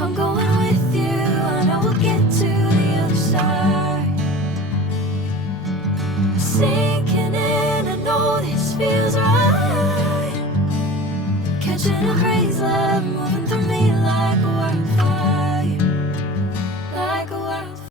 If I'm going with you, I know we'll get to the other side. Sinking in, I know this feels right. Catching a crazy love.